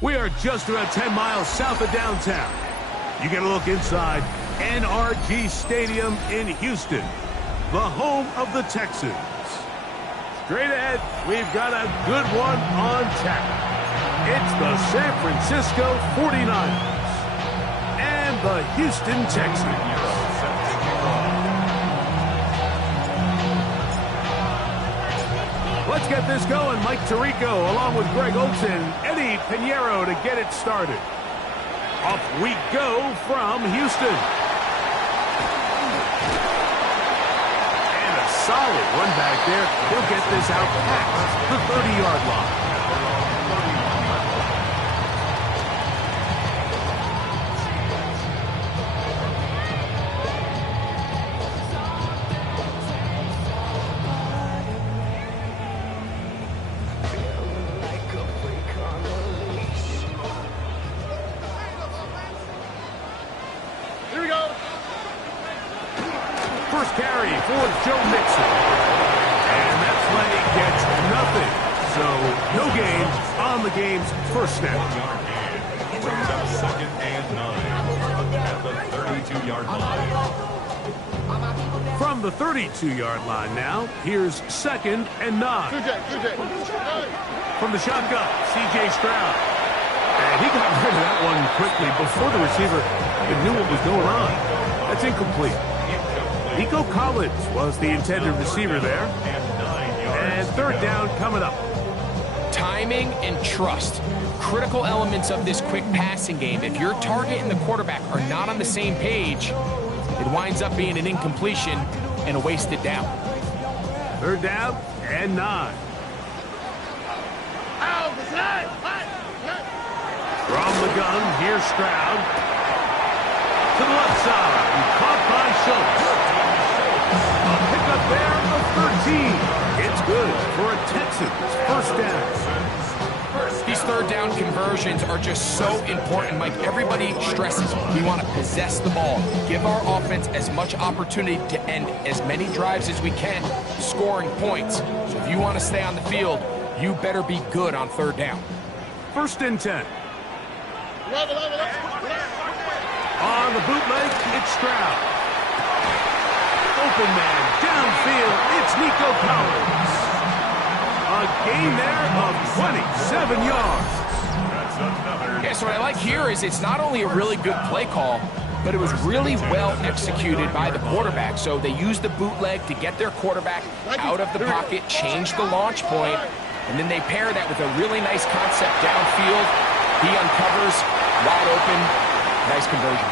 We are just about 10 miles south of downtown. You get a look inside NRG Stadium in Houston, the home of the Texans. Straight ahead, we've got a good one on tap. It's the San Francisco 49ers and the Houston Texans. Let's get this going. Mike Tirico along with Greg Olson, Eddie Pinheiro to get it started. Off we go from Houston. And a solid run back there. He'll get this out past the 30-yard line. First carry for Joe Mixon. And that play gets nothing. So no gain on the game's first snap. Brings up 2nd and 9 at the 32-yard line. From the 32-yard line now, here's 2nd and 9. From the shotgun, C.J. Stroud. And he got rid of that one quickly before the receiver even knew what was going on. That's incomplete. Nico Collins was the intended receiver there. And 3rd down coming up. Timing and trust. Critical elements of this quick passing game. If your target and the quarterback are not on the same page, it winds up being an incompletion and a wasted down. 3rd down and 9. From the gun, here's Stroud. To the left side, caught by Schultz. A pickup there of 13. It's good for a Texans first down. These 3rd down conversions are just so important, Mike. Everybody stresses we want to possess the ball, give our offense as much opportunity to end as many drives as we can, scoring points. So if you want to stay on the field, you better be good on 3rd down. 1st and 10. On the bootleg, it's Stroud. Open man, downfield, it's Nico Collins. A gain there of 27 yards. Yeah, so what I like here is it's not only a really good play call, but it was really well executed by the quarterback. So they used the bootleg to get their quarterback out of the pocket, change the launch point, and then they pair that with a really nice concept downfield. He uncovers, wide open, nice conversion.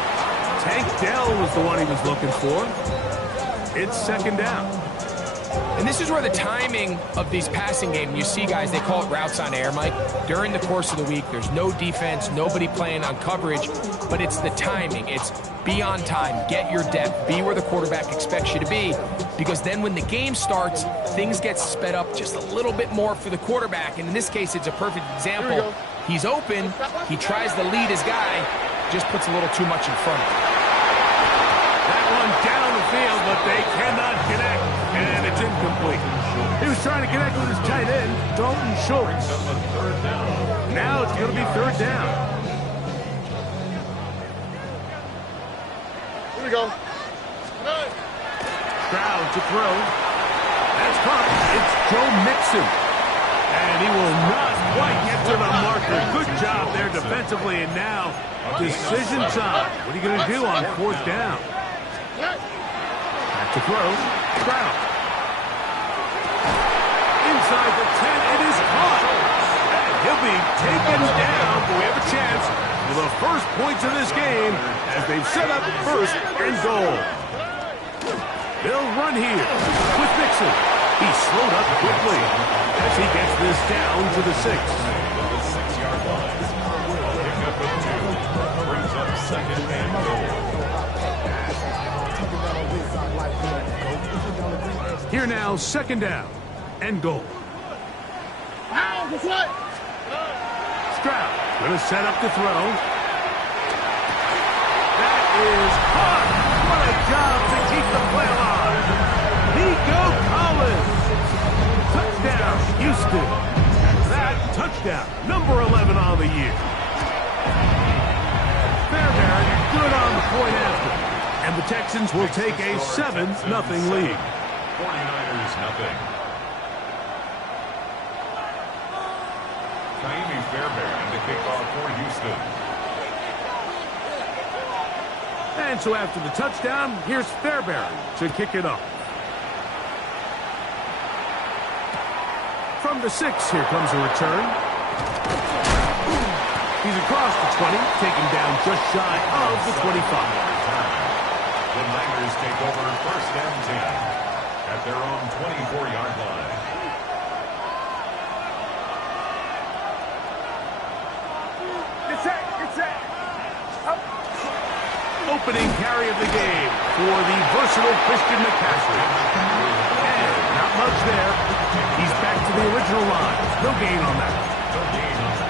Tank Dell was the one he was looking for. It's 2nd down. And this is where the timing of these passing games, you see guys, they call it routes on air, Mike. During the course of the week, there's no defense, nobody playing on coverage, but it's the timing. It's be on time, get your depth, be where the quarterback expects you to be, because then when the game starts, things get sped up just a little bit more for the quarterback. And in this case, it's a perfect example. He's open, he tries to lead his guy, just puts a little too much in front of him. That one down the field, but they cannot connect, and it's incomplete. He was trying to connect with his tight end, Dalton Schultz. Now it's going to be 3rd down. Here we go. Stroud to throw. That's caught. It's Joe Mixon. And he will not quite get to the marker. Good job there defensively, and now decision time. What are you going to do on 4th down? Back to throw. Stroud. Inside the 10, it is caught. And he'll be taken down, but we have a chance for the first points of this game as they've set up 1st and goal. They'll run here with Mixon. He slowed up quickly as he gets this down to the 6. The 6-yard line. Pick up with 2. Brings up 2nd and goal. Here now, 2nd down and goal. Stroud going to set up to throw. That is caught. What a job to keep the play alive. Nico Collins. Touchdown, Houston. That touchdown, number 11 on the year. Fairbairn good on the point after. And the Texans will take a 7-0 lead. 49ers nothing. Fairbairn to kick off for Houston. And so after the touchdown, here's Fairbairn to kick it off. From the 6, here comes a return. He's across the 20, taken down just shy of the 25. The Niners take over 1st and 10 at their own 24-yard line. Opening carry of the game for the versatile Christian McCaffrey. And not much there. He's back to the original line. No gain on that.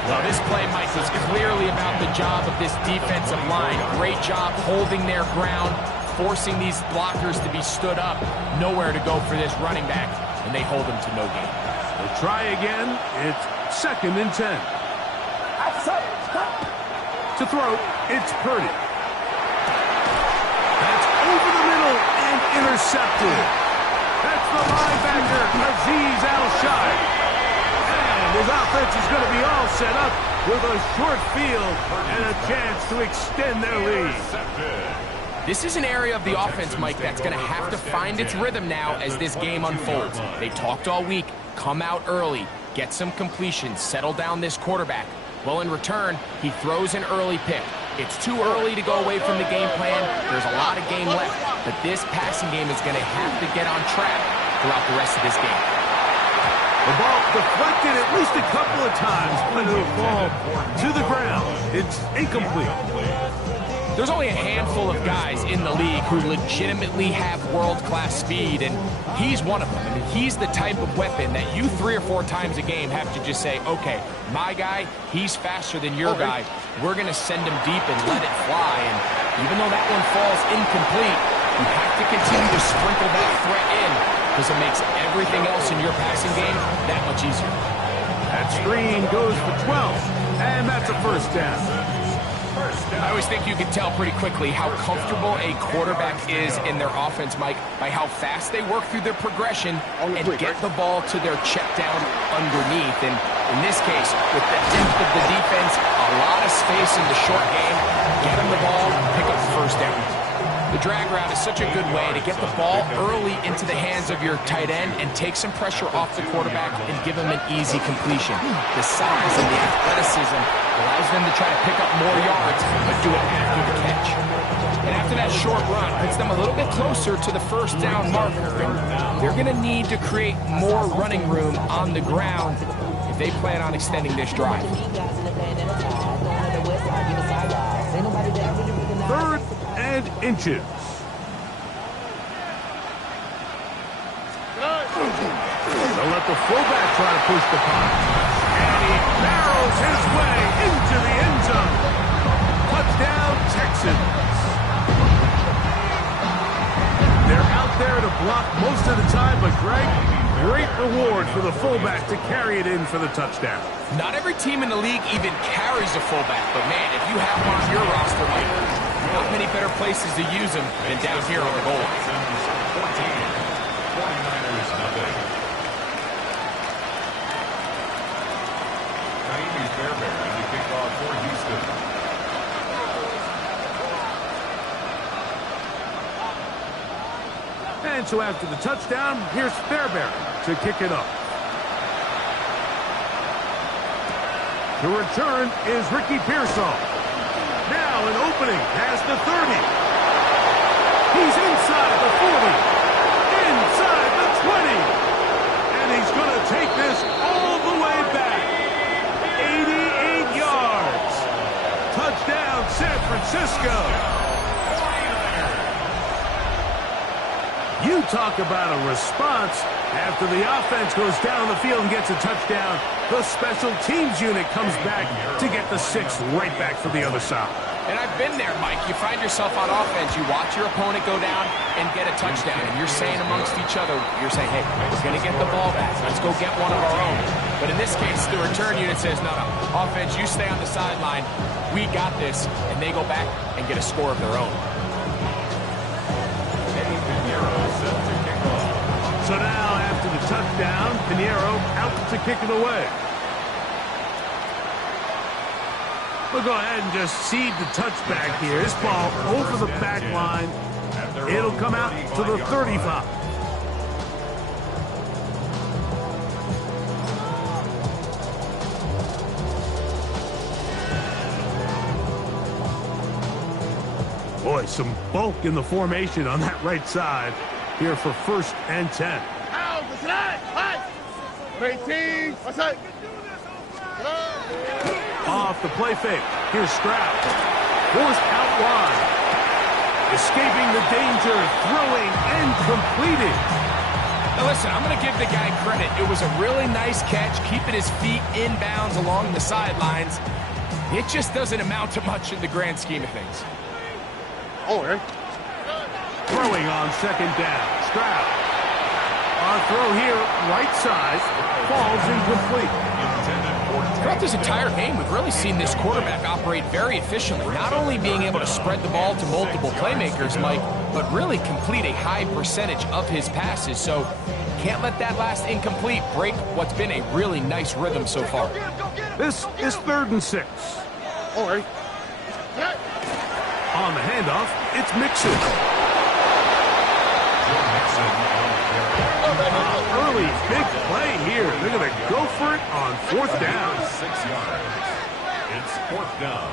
Well, this play, Mike, was clearly about the job of this defensive line. Great job holding their ground, forcing these blockers to be stood up. Nowhere to go for this running back, and they hold him to no gain. They'll try again. It's 2nd and 10. To throw, it's Purdy. That's over the middle and intercepted. That's the linebacker, Azeez Al-Shai. And his offense is going to be all set up with a short field and a chance to extend their lead. This is an area of the offense, Mike, that's going to have to find its rhythm now as this game unfolds. They talked all week, come out early, get some completions, settle down this quarterback. Well, in return, he throws an early pick. It's too early to go away from the game plan. There's a lot of game left, but this passing game is going to have to get on track throughout the rest of this game. The ball deflected at least a couple of times, but it'll fall to the ground. It's incomplete. There's only a handful of guys in the league who legitimately have world-class speed, and he's one of them. I mean, he's the type of weapon that you 3 or 4 times a game have to just say, okay, my guy, he's faster than your guy. We're going to send him deep and let it fly. And even though that one falls incomplete, you have to continue to sprinkle that threat in because it makes everything else in your passing game that much easier. That screen goes for 12, and that's a 1st down. I always think you can tell pretty quickly how comfortable a quarterback is in their offense, Mike, by how fast they work through their progression and get the ball to their check down underneath. And in this case, with the depth of the defense, a lot of space in the short game, get them the ball, pick up the 1st down. The drag route is such a good way to get the ball early into the hands of your tight end and take some pressure off the quarterback and give him an easy completion. The size and the athleticism allows them to try to pick up more yards, but do it after the catch. And after that short run, puts them a little bit closer to the 1st down marker. And they're going to need to create more running room on the ground if they plan on extending this drive. 3rd and inches. They'll let the fullback try to push the punt. And he barrels his way into the end zone. Touchdown, Texans. They're out there to block most of the time, but Greg, great reward for the fullback to carry it in for the touchdown. Not every team in the league even carries a fullback, but man, if you have one on your roster, Mike, not many better places to use them than down here on the goal line. 49ers nothing. Fairbairn to kick off for Houston. And so after the touchdown, here's Fairbairn to kick it off. The return is Ricky Pearsall. Now an opening past the 30. He's inside the 40. Inside the 20. And he's going to take this all the way back. 88 yards. Touchdown, San Francisco. You talk about a response. After the offense goes down the field and gets a touchdown, the special teams unit comes back to get the 6 right back from the other side. And I've been there, Mike. You find yourself on offense, you watch your opponent go down and get a touchdown, and you're saying amongst each other, you're saying, hey, we're going to get the ball back. Let's go get one of our own. But But in this case, the return unit says, no, offense, you stay on the sideline. We got this. And they go back and get a score of their own. So now, after the touchdown, Pinheiro out to kick it away. We'll go ahead and just seed the touchback here. This ball over the back line. It'll come out to the 35. Boy, some bulk in the formation on that right side here for 1st and 10. Off the play fake. Here's Stroud. Forced out wide. Escaping the danger, throwing and completing. Now listen, I'm going to give the guy credit. It was a really nice catch, keeping his feet inbounds along the sidelines. It just doesn't amount to much in the grand scheme of things. Throwing on 2nd down. Stroud. Our throw here, right side, falls incomplete. Throughout this entire game, we've really seen this quarterback operate very efficiently, not only being able to spread the ball to multiple playmakers, Mike, but really complete a high percentage of his passes. So can't let that last incomplete break what's been a really nice rhythm so far. This is 3rd and 6. On the handoff, it's Mixon. Early big play here. They're going to go for it on 4th down. 6 yards. It's 4th down.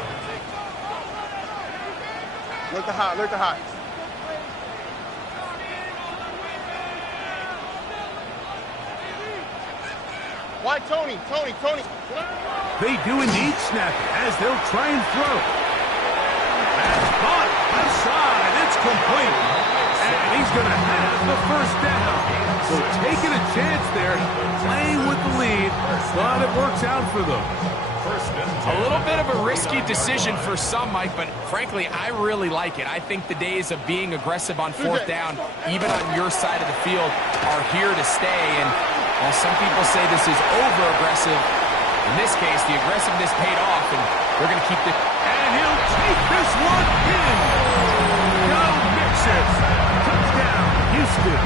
Look the hot. Why Tony? They do indeed snap it as they'll try and throw. That's caught outside. It's complete. And he's going to have the 1st down. So taking a chance there, playing with the lead, but it works out for them. A little bit of a risky decision for some, Mike, but frankly, I really like it. I think the days of being aggressive on 4th down, even on your side of the field, are here to stay. And while some people say this is over-aggressive, in this case, the aggressiveness paid off, and they're going to keep the... And he'll take this one in. Go Mixon. Touchdown, Houston.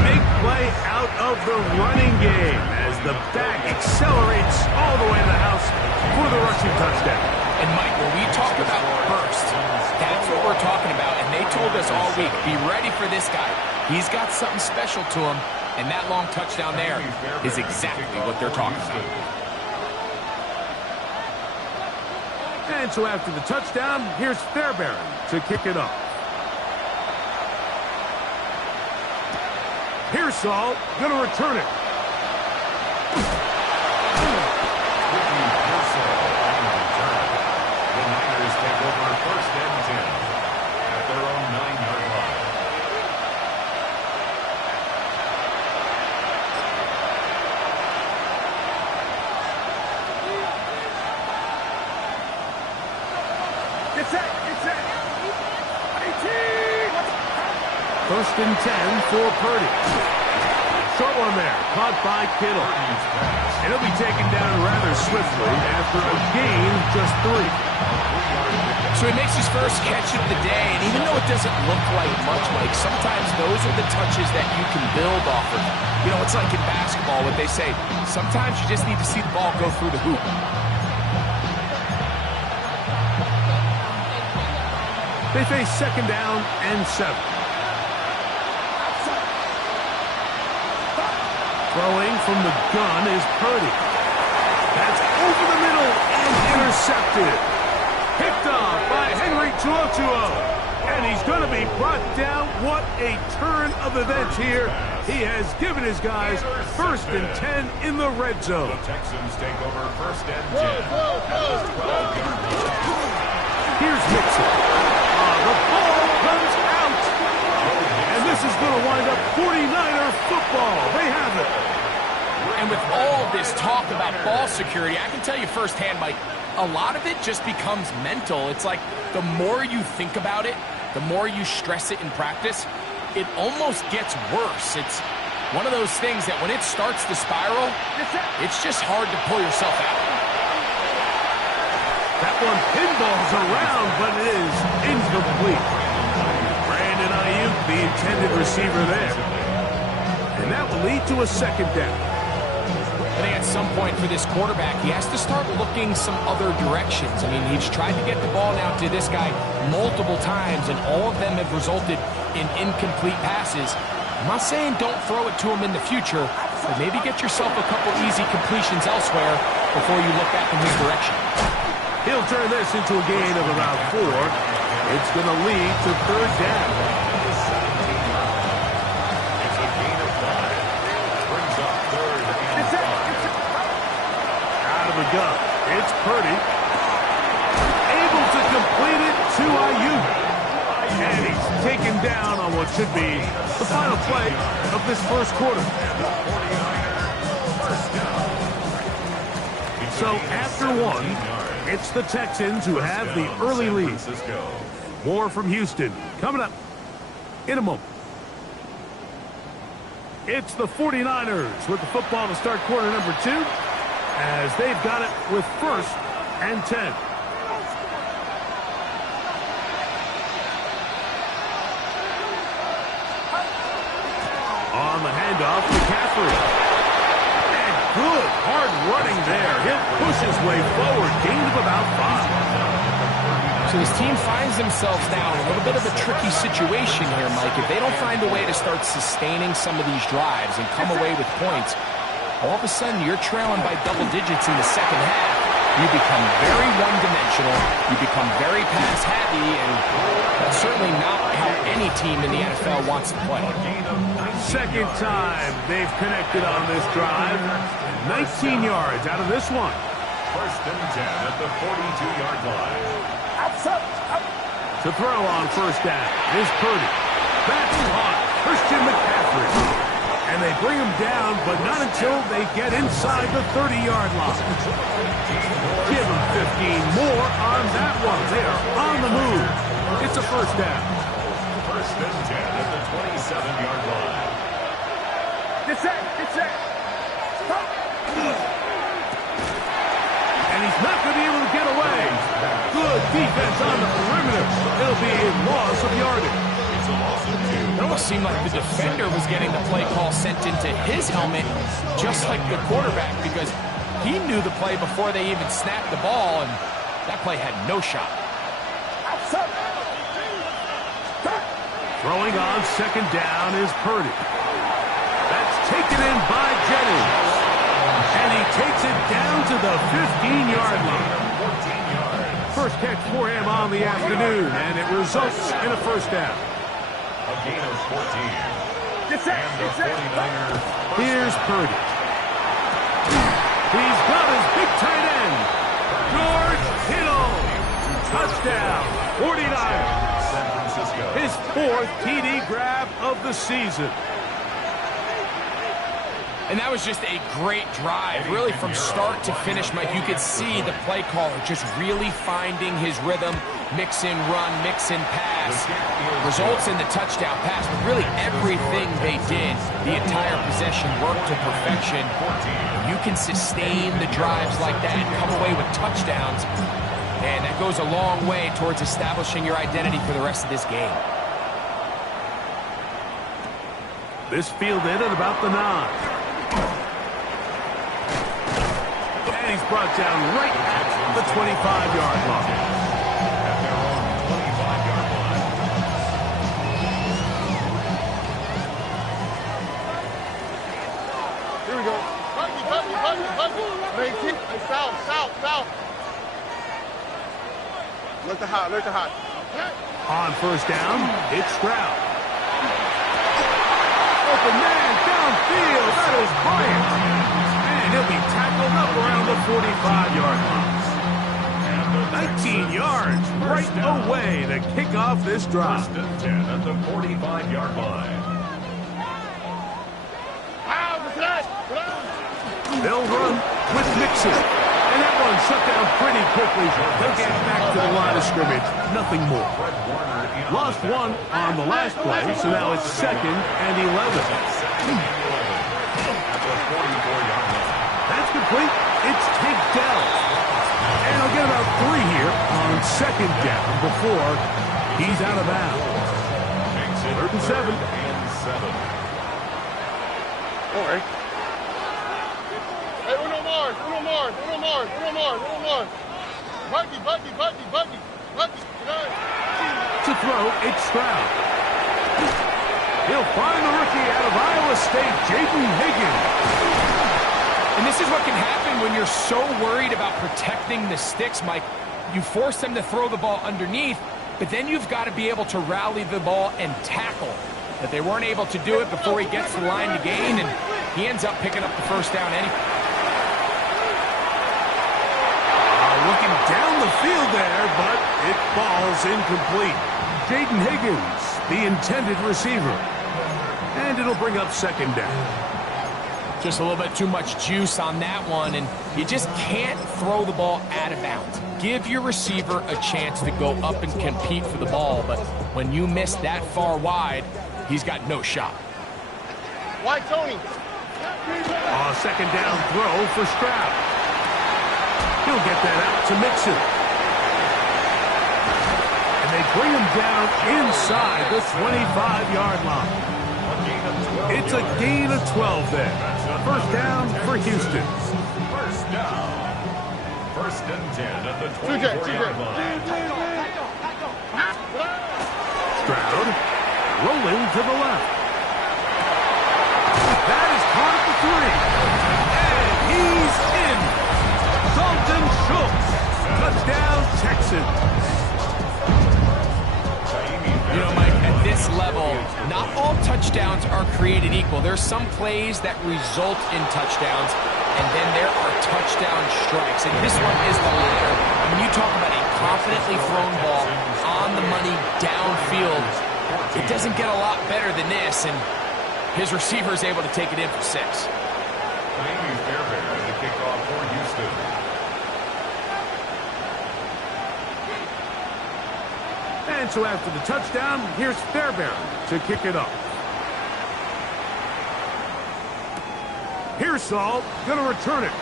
Big play out of the running game as the back accelerates all the way to the house for the rushing touchdown. And Mike, when we talk about burst, that's what we're talking about. And they told us all week, be ready for this guy. He's got something special to him. And that long touchdown there is exactly what they're talking about. And so after the touchdown, here's Fairbairn to kick it off. Pearsall going to return it. The Niners take over 1st and 10 at their own 9-yard line. It's it. 1st and 10 for Purdy. Short one there, caught by Kittle. And he'll be taken down rather swiftly after a gain of just 3. So he makes his first catch of the day, and even though it doesn't look like much, Mike, sometimes those are the touches that you can build off of. You know, it's like in basketball, what they say, sometimes you just need to see the ball go through the hoop. They face 2nd down and 7. Throwing from the gun is Purdy. That's over the middle and intercepted. Picked off by Henry To'oTo'o. And he's going to be brought down. What a turn of events here. He has given his guys 1st and 10 in the red zone. The Texans take over 1st and 10 at the 12-yard line. Here's Mixon. The ball comes out. And this is going to wind up 49er football. They have it. And with all this talk about ball security, I can tell you firsthand, Mike, a lot of it just becomes mental. It's like the more you think about it, the more you stress it in practice, it almost gets worse. It's One of those things that when it starts to spiral, it's just hard to pull yourself out. That one pinballs around, but it is incomplete. Brandon Ayuk, the intended receiver there. And that will lead to a second down. I think at some point for this quarterback, he has to start looking some other directions. I mean, he's tried to get the ball now to this guy multiple times, and all of them have resulted in incomplete passes. I'm not saying don't throw it to him in the future, but maybe get yourself a couple easy completions elsewhere before you look back in his direction. He'll turn this into a gain of about 4. It's going to lead to third down. It's a gain of 5. Brings up third and 5. Out of the gun. It's Purdy. Able to complete it to Ayuk. And he's taken down on what should be the final play of this first quarter. So after one, it's the Texans who have the early lead. More from Houston coming up in a moment. It's the 49ers with the football to start quarter number 2 as they've got it with 1st and 10. On the handoff, McCaffrey. And good hard running there. He'll push his way forward. Gain of about 5. So this team finds themselves now in a little bit of a tricky situation here, Mike. If they don't find a way to start sustaining some of these drives and come away with points, all of a sudden you're trailing by double digits in the second half. You become very one-dimensional. You become very pass-happy, and that's certainly not how any team in the NFL wants to play. Second time they've connected on this drive. 19 yards out of this one. 1st and 10 at the 42-yard line. To throw on first down is Purdy. That's caught. Christian McCaffrey. And they bring him down, but not until they get inside the 30-yard line. Give them 15 more on that one. They are on the move. It's a first down. 1st and 10 at the 27-yard line. Get set. And he's not going to be able to get away. Good defense on the perimeter. It'll be a loss of yardage. It almost seemed like the defender was getting the play call sent into his helmet, just like the quarterback, because he knew the play before they even snapped the ball, and that play had no shot. Throwing on second down is Purdy. That's taken in by Jennings. And he takes it down to the 15-yard line. First catch for him on the afternoon, and it results in a first down. A gain of 14. Get set. And the 49ers. Here's Purdy. He's got his big tight end, George Kittle. Touchdown, 49ers. San Francisco. His 4th TD grab of the season. And that was just a great drive, really from start to finish, Mike. You could see the play caller just really finding his rhythm, mix in run, mix in pass. Results in the touchdown pass, but really everything they did, the entire possession worked to perfection. You can sustain the drives like that and come away with touchdowns, and that goes a long way towards establishing your identity for the rest of this game. This fielded at about the 9. And he's brought down right at the 25-yard line. At their own 25-yard line. Here we go. Buggy. South. Look to hot. On first down, it's Stroud. Open man downfield. That is Bryant. And he'll be tackled up around the 45-yard line. 19 yards right away to kick off this drive. 1st and 10 at the 45-yard line. They'll run with Mixon. And that one shut down pretty quickly. They'll get back to the line of scrimmage. Nothing more. Lost one on the last play, so now it's 2nd and 11. 44-yard line. That's complete. It's taken down. And he'll get about 3 here on second down before he's out of bounds. Makes it 3rd and 7. 7. All right. Hey, uno more. Buggy. To throw, it's Stroud. He'll find the rookie out of Iowa State, Jaden Higgins. And this is what can happen when you're so worried about protecting the sticks, Mike. You force them to throw the ball underneath, but then you've got to be able to rally the ball and tackle. But they weren't able to do it before he gets to the line to gain, and he ends up picking up the first down anyway. Looking down the field there, but it falls incomplete. Jaden Higgins, the intended receiver. And it'll bring up second down. Just a little bit too much juice on that one, and you just can't throw the ball out of bounds. Give your receiver a chance to go up and compete for the ball, but when you miss that far wide, he's got no shot. Why, Tony? Second down throw for Stroud. He'll get that out to Mixon. And they bring him down inside the 25-yard line. It's a gain of 12 there. First down for Houston. First down. 1st and 10 at the 24-yard line. Stroud rolling to the left. That is caught at the 3. And he's in. Dalton Schultz. Touchdown, Texans. You know, Mike, at this level, not all touchdowns are created equal. There's some plays that result in touchdowns, and then there are touchdown strikes. And this one is the latter. When you talk about a confidently thrown ball on the money downfield, it doesn't get a lot better than this, and his receiver is able to take it in for 6. Amy Fairbairn to kick off for Houston. And so after the touchdown, here's Fairbairn to kick it off. Here's Saul, going to return it.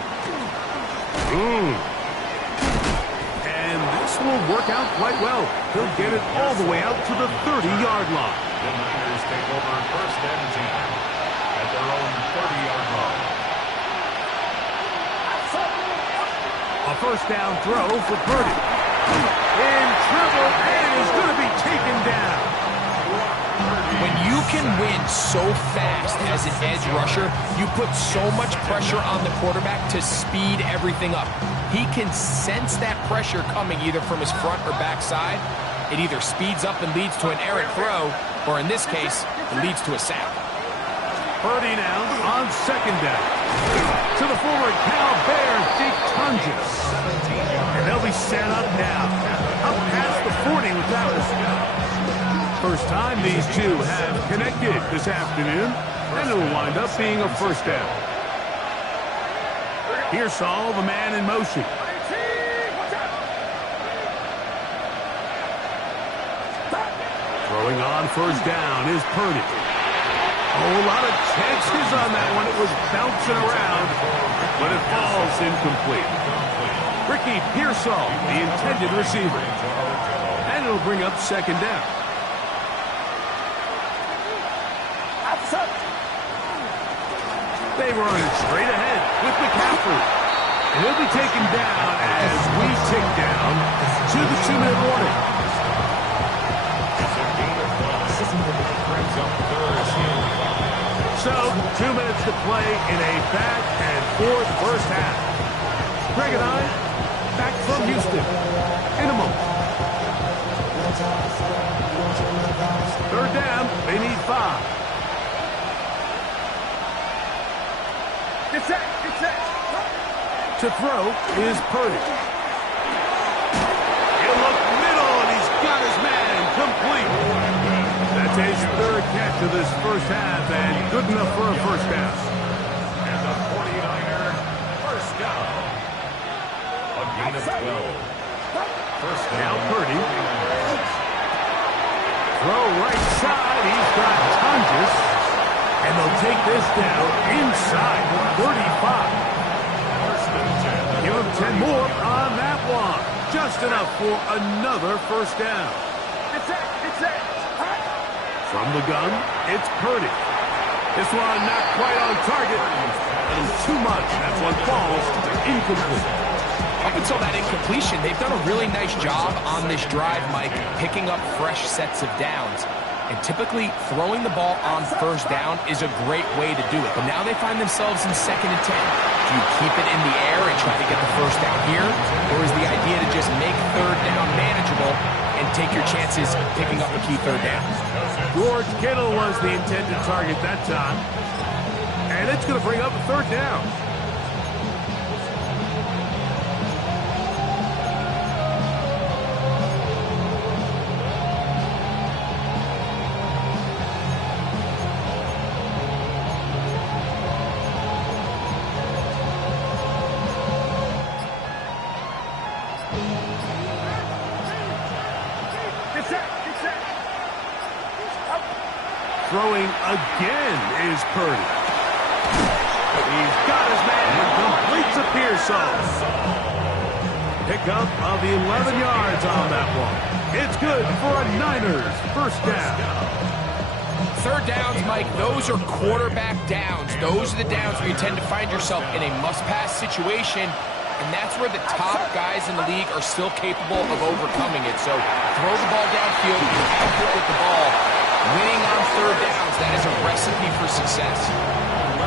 And this will work out quite well. He'll get it all the way out to the 30-yard line. The Niners take over 1st and 10 at their own 30-yard line. A first down throw for Purdy. In trouble, and he's going to be taken down. When you can win so fast as an edge rusher, you put so much pressure on the quarterback to speed everything up. He can sense that pressure coming either from his front or back side. It either speeds up and leads to an errant throw, or in this case, it leads to a sack. Purdy now on second down. To the forward, Cal Bears, Jake Tunges. And they'll be set up now. Up past the 40 with that one. First time these two have connected this afternoon, and it'll wind up being a first down. Here's Saul, the man in motion. Throwing on first down is Purdy. Oh, a lot of chances on that one. It was bouncing around, but it falls incomplete. Ricky Pearsall, the intended receiver. And it'll bring up second down. They run straight ahead with McCaffrey. And he'll be taken down as we tick down to the 2-minute warning. So, 2 minutes to play in a back-and-forth first half. Greg and I, back from Houston in a moment. Third down, they need 5. Get set. To throw is Purdy. He'll look middle, and he's got his man complete. That's his 3rd catch of this first half, and good enough for a first down. And the 49er, first down. A gain of 12. First down. Now Purdy. Throw right side. He's got Tunges. And they'll take this down inside the 35. Give them 10 more on that one. Just enough for another first down. It's it. From the gun, it's Purdy. This one not quite on target. And too much. That one falls incomplete. Up until that incompletion, they've done a really nice job on this drive, Mike, picking up fresh sets of downs. And typically, throwing the ball on first down is a great way to do it. But now they find themselves in 2nd and 10. Do you keep it in the air and try to get the first down here? Or is the idea to just make 3rd down manageable and take your chances picking up a key 3rd down? George Kittle was the intended target that time. And it's going to bring up a 3rd down. Throwing again is Purdy. He's got his man and completes a Pearson. Pickup of 11 yards on that one. It's good for a Niners first down. 3rd downs, Mike, those are quarterback downs. Those are the downs where you tend to find yourself in a must-pass situation, and that's where the top guys in the league are still capable of overcoming it. So throw the ball downfield, be accurate with the ball. Winning on 3rd downs, that is a recipe for success.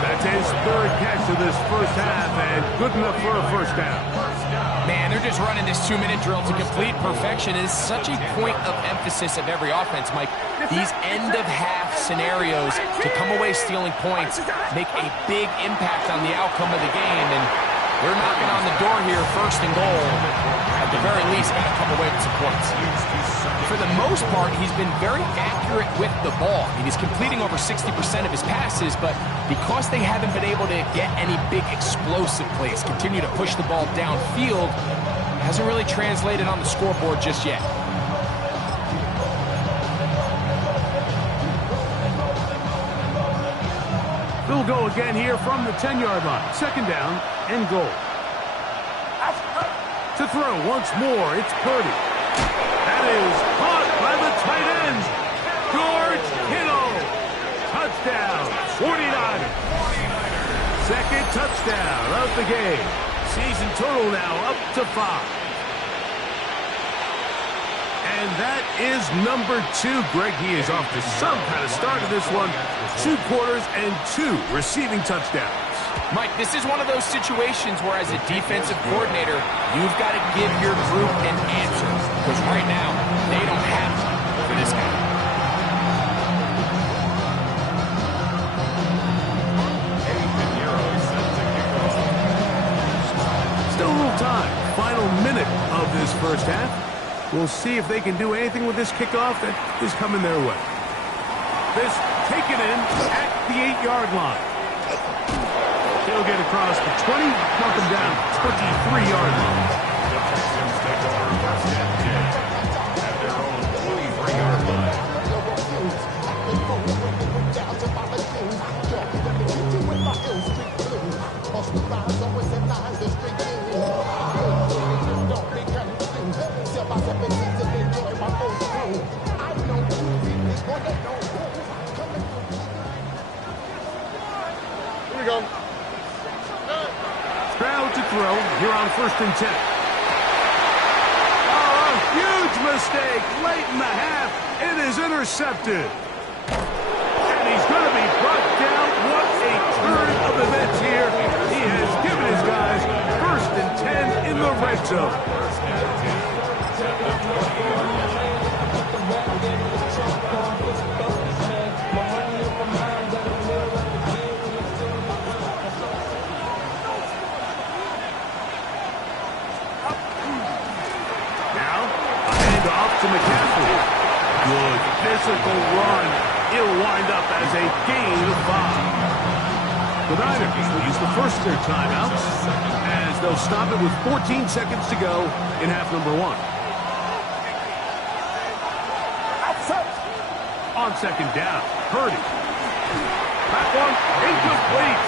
That's his 3rd catch of this first half, and good enough for a first down. Man, they're just running this 2-minute drill to complete perfection. It is such a point of emphasis of every offense, Mike. These end-of-half scenarios to come away stealing points make a big impact on the outcome of the game, and we're knocking on the door here, 1st and goal. At the very least, got to come away with some points. For the most part, he's been very accurate with the ball. I mean, he's completing over 60% of his passes, but because they haven't been able to get any big explosive plays, continue to push the ball downfield, hasn't really translated on the scoreboard just yet. They'll go again here from the 10-yard line. 2nd down and goal. To throw once more, it's Purdy. That is caught by the tight end, George Kittle. Touchdown, 49ers. 2nd touchdown of the game. Season total now up to 5. And that is number 2. Greg, he is off to some kind of start in this one. 2 quarters and 2 receiving touchdowns. Mike, this is one of those situations where as a defensive coordinator, you've got to give your group an answer. Because right now, they don't have one for this guy. Still a little time. Final minute of this first half. We'll see if they can do anything with this kickoff that is coming their way. This taken in at the 8-yard line. He'll get across the 20, knock him down 23-yard line. The Texans take over 1st and 10 at their own 23-yard line. Here we go. Crowd to throw here on 1st and 10. Oh, a huge mistake late in the half. It is intercepted. And he's going to be brought down. What a turn of events here. He has given his guys 1st and 10 in the red zone. To McCaffrey. Good physical run. It'll wind up as a gain of 5. The Niners will use the first of their timeouts as they'll stop it with 14 seconds to go in half number 1. On 2nd down, Purdy. That one, incomplete.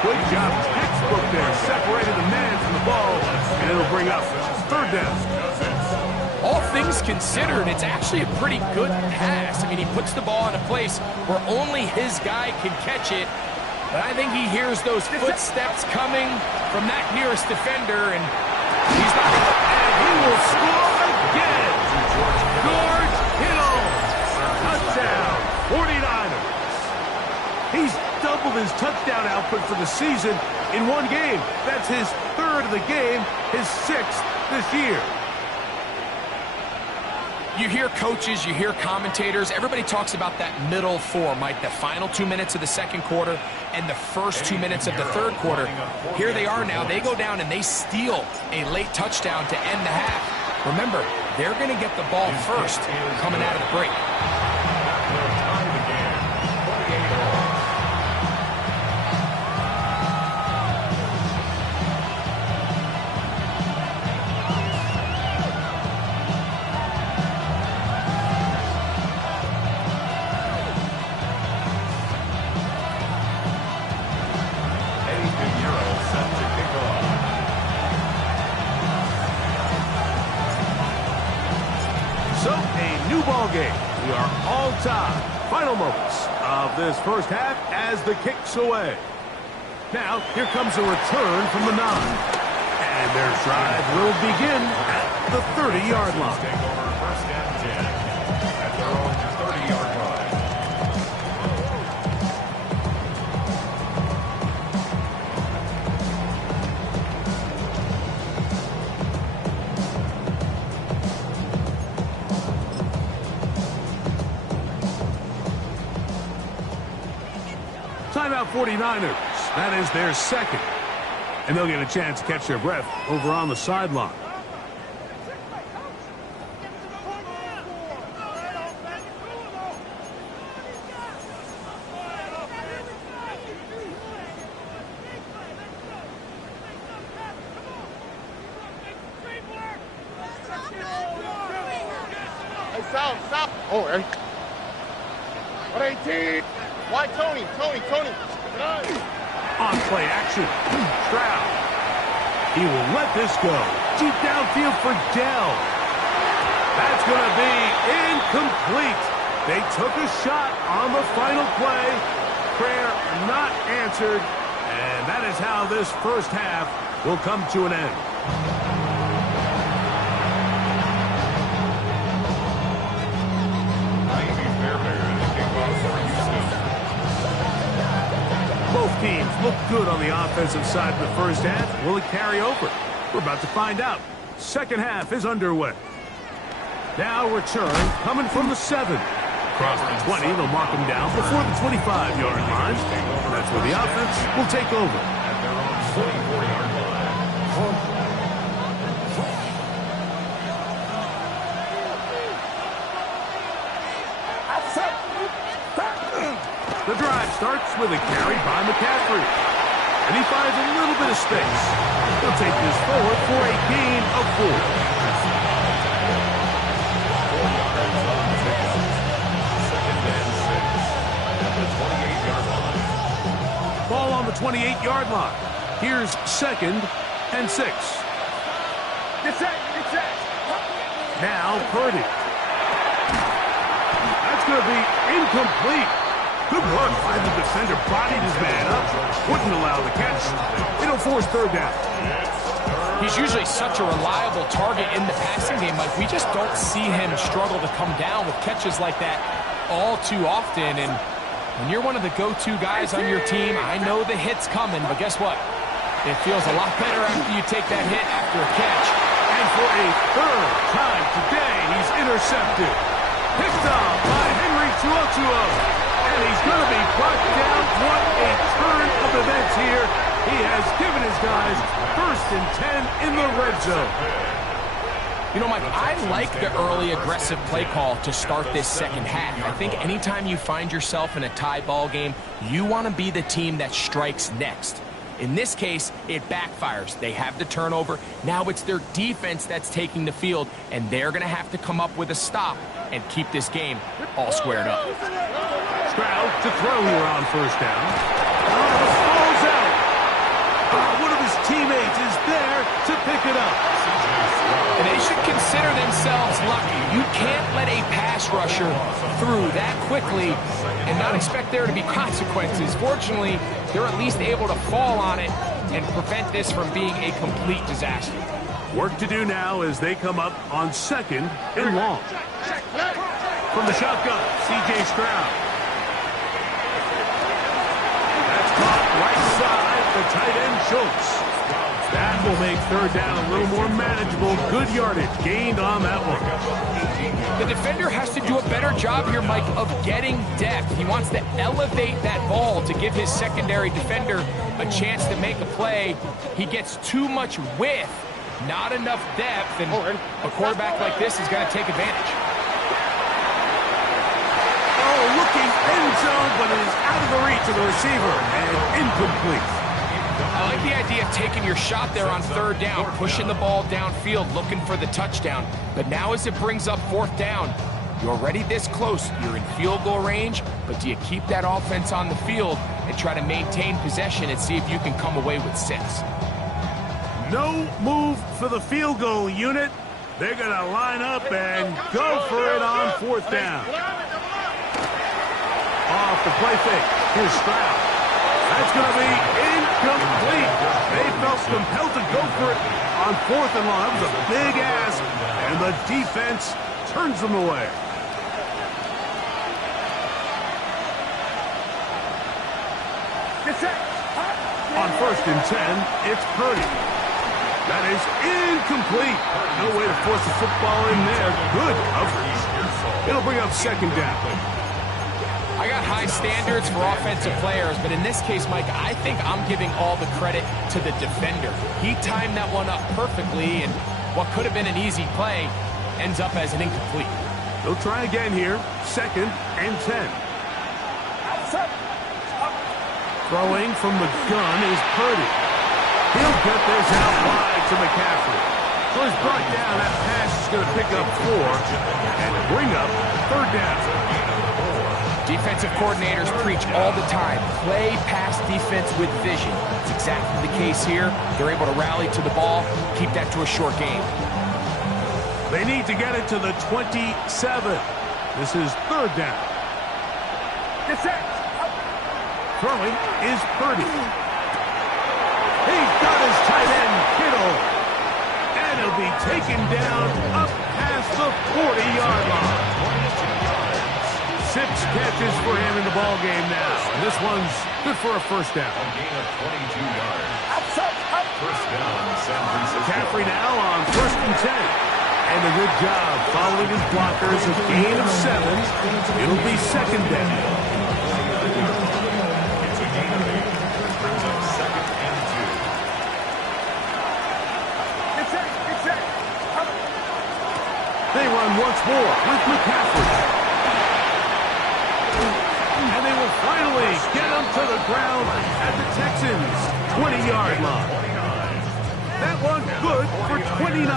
Good job, textbook there, separating the man from the ball, and it'll bring up third down. All things considered, it's actually a pretty good pass. I mean, he puts the ball in a place where only his guy can catch it. But I think he hears those footsteps coming from that nearest defender, and he's not. And he will score again. George Kittle. Touchdown, 49ers. He's doubled his touchdown output for the season in one game. That's his third of the game, his sixth this year. You hear coaches, you hear commentators, everybody talks about that middle four, Mike, the final 2 minutes of the second quarter and the first 2 minutes of the third quarter. Here they are now. They go down and they steal a late touchdown to end the half. Remember, they're going to get the ball first coming out of the break. So, a new ball game. We are all tied. Final moments of this first half as the kick's away. Now, here comes a return from the 9. And their drive will begin at the 30-yard line. Take over first and 10 at their own 30-yard line. Timeout 49ers. That is their second. And they'll get a chance to catch their breath over on the sideline. Hey, stop. Oh, hey. What 18? Why Tony? On play action. Stroud. He will let this go. Deep downfield for Dell. That's going to be incomplete. They took a shot on the final play. Prayer not answered. And that is how this first half will come to an end. Both teams look good on the offensive side of the first half. Will it carry over? We're about to find out. Second half is underway. Now return coming from the 7. Across the 20, they'll mark him down before the 25-yard line. That's where the offense will take over. At their own 24-yard line. The drive starts with a carry by McCaffrey. And he finds a little bit of space. He'll take this forward for a gain of 4. Ball on the 28-yard line. Here's 2nd and 6. It's it. Now Purdy. That's going to be incomplete. Good work by the defender. Bodied his man up. Wouldn't allow the catch. It'll force third down. He's usually such a reliable target in the passing game. Like, we just don't see him struggle to come down with catches like that all too often. And when you're one of the go-to guys on your team, I know the hit's coming, but guess what? It feels a lot better after you take that hit after a catch. And for a third time today, he's intercepted. Picked up by Henry Tuotuo. And he's going to be brought down. What a turn of events here. He has given his guys 1st and 10 in the red zone. You know, Mike, I like the early aggressive play call to start this second half. I think anytime you find yourself in a tie ball game, you want to be the team that strikes next. In this case, it backfires. They have the turnover. Now it's their defense that's taking the field, and they're going to have to come up with a stop and keep this game all squared up. Stroud to throw here on first down. The ball's out. One of his teammates is there to pick it up. And they should consider themselves lucky. You can't let a pass rusher through that quickly and not expect there to be consequences. Fortunately, they're at least able to fall on it and prevent this from being a complete disaster. Work to do now as they come up on second and long. From the shotgun, C.J. Stroud. That's caught right side, the tight end Schultz. That will make third down a little more manageable. Good yardage gained on that one. The defender has to do a better job here, Mike, of getting depth. He wants to elevate that ball to give his secondary defender a chance to make a play. He gets too much width, not enough depth, and a quarterback like this is going to take advantage. Looking end zone, but it is out of the reach of the receiver and incomplete. I like the idea of taking your shot there on third down, pushing the ball downfield, looking for the touchdown. But now as it brings up fourth down, you're already this close. You're in field goal range, but do you keep that offense on the field and try to maintain possession and see if you can come away with 6? No move for the field goal unit. They're going to line up and go for it on fourth down. Off the play fake. Here's Stroud. That's going to be incomplete. They felt compelled to go for it on fourth and long. That was a big ask, and the defense turns them away. On first and 10, it's Purdy. That is incomplete. No way to force the football in there. Good coverage. It'll bring up second down. I got high standards for offensive players, but in this case, Mike, I think I'm giving all the credit to the defender. He timed that one up perfectly, and what could have been an easy play ends up as an incomplete. They'll try again here. Second and 10. Throwing from the gun is Purdy. He'll get this out wide to McCaffrey. So he's brought down. That pass is going to pick up 4 and bring up third down. Defensive coordinators preach all the time, play pass defense with vision. It's exactly the case here. They're able to rally to the ball, keep that to a short game. They need to get it to the 27. This is third down. Throwing is Purdy. He's got his tight end, Kittle. And he'll be taken down up past the 40-yard line. 6 catches for him in the ball game now. And this one's good for a first down. A gain of 22 yards. First down, San Francisco. McCaffrey now on first and 10. And a good job following his blockers. A gain of 7. It'll be second down. It's a gain of 8. Brings up second and 2. They run once more with McCaffrey. And they will finally get him to the ground at the Texans' 20-yard line. That one good for 29.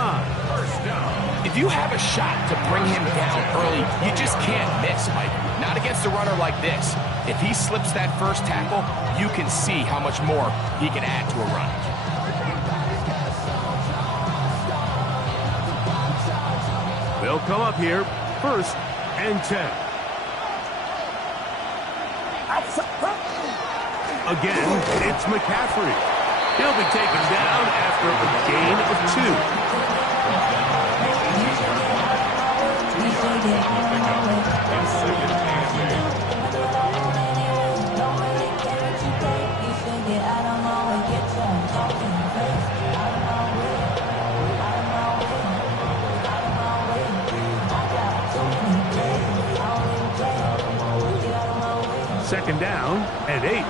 If you have a shot to bring him down early, you just can't miss, Mike. Not against a runner like this. If he slips that first tackle, you can see how much more he can add to a run. They'll come up here, first and 10. Again, it's McCaffrey. He'll be taken down after a gain of 2. Second down and 8.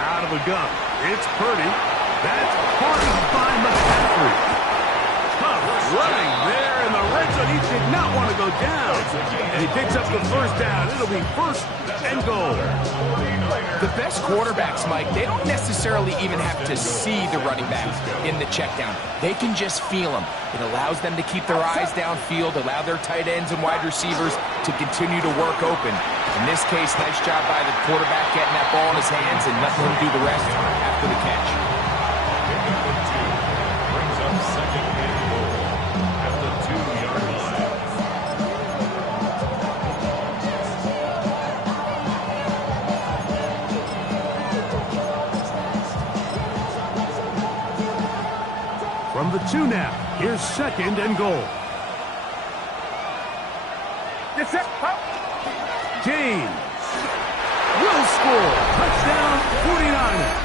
Out of the gun. It's Purdy. That's caught by McCaffrey. Tough running there in the red zone. but he did not want to go down. And he picks up the first down. It'll be first and goal. The best quarterbacks, Mike, they don't necessarily even have to see the running back in the check down. They can just feel them. It allows them to keep their eyes downfield, allow their tight ends and wide receivers to continue to work open. In this case, nice job by the quarterback getting that ball in his hands and letting him do the rest after the catch. Brings up second and goal at the 2-yard line. From the 2 now, here's second and goal. James will score. Touchdown, 49ers.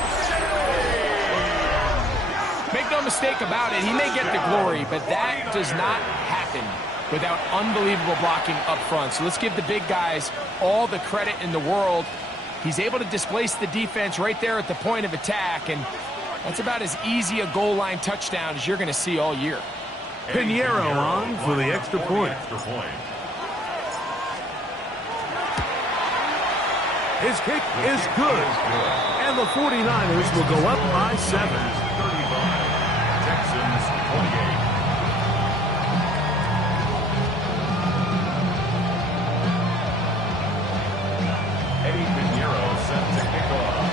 Make no mistake about it, he may get the glory, but that does not happen without unbelievable blocking up front. So let's give the big guys all the credit in the world. He's able to displace the defense right there at the point of attack, and that's about as easy a goal line touchdown as you're going to see all year. Pinheiro on for the extra point. His kick is good. And the 49ers will go up by 7. 35. Texans 28. Eddie Pinheiro set to kick off.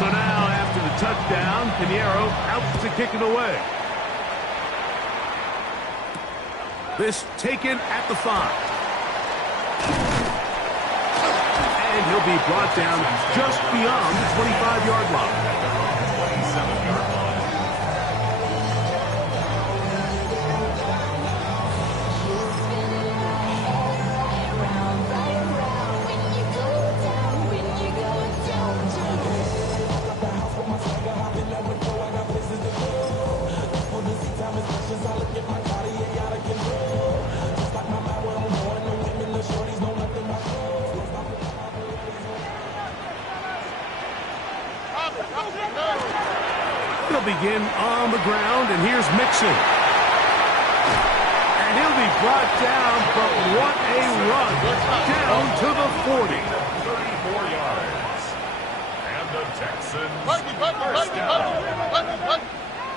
So now, after the touchdown, Pinheiro out to kick it away. This taken at the 5. And he'll be brought down just beyond the 25-yard line. 27-yard line. He'll begin on the ground, and here's Mixon. And he'll be brought down, but what a run. Down to the 40. 34 yards. And the Texans first down.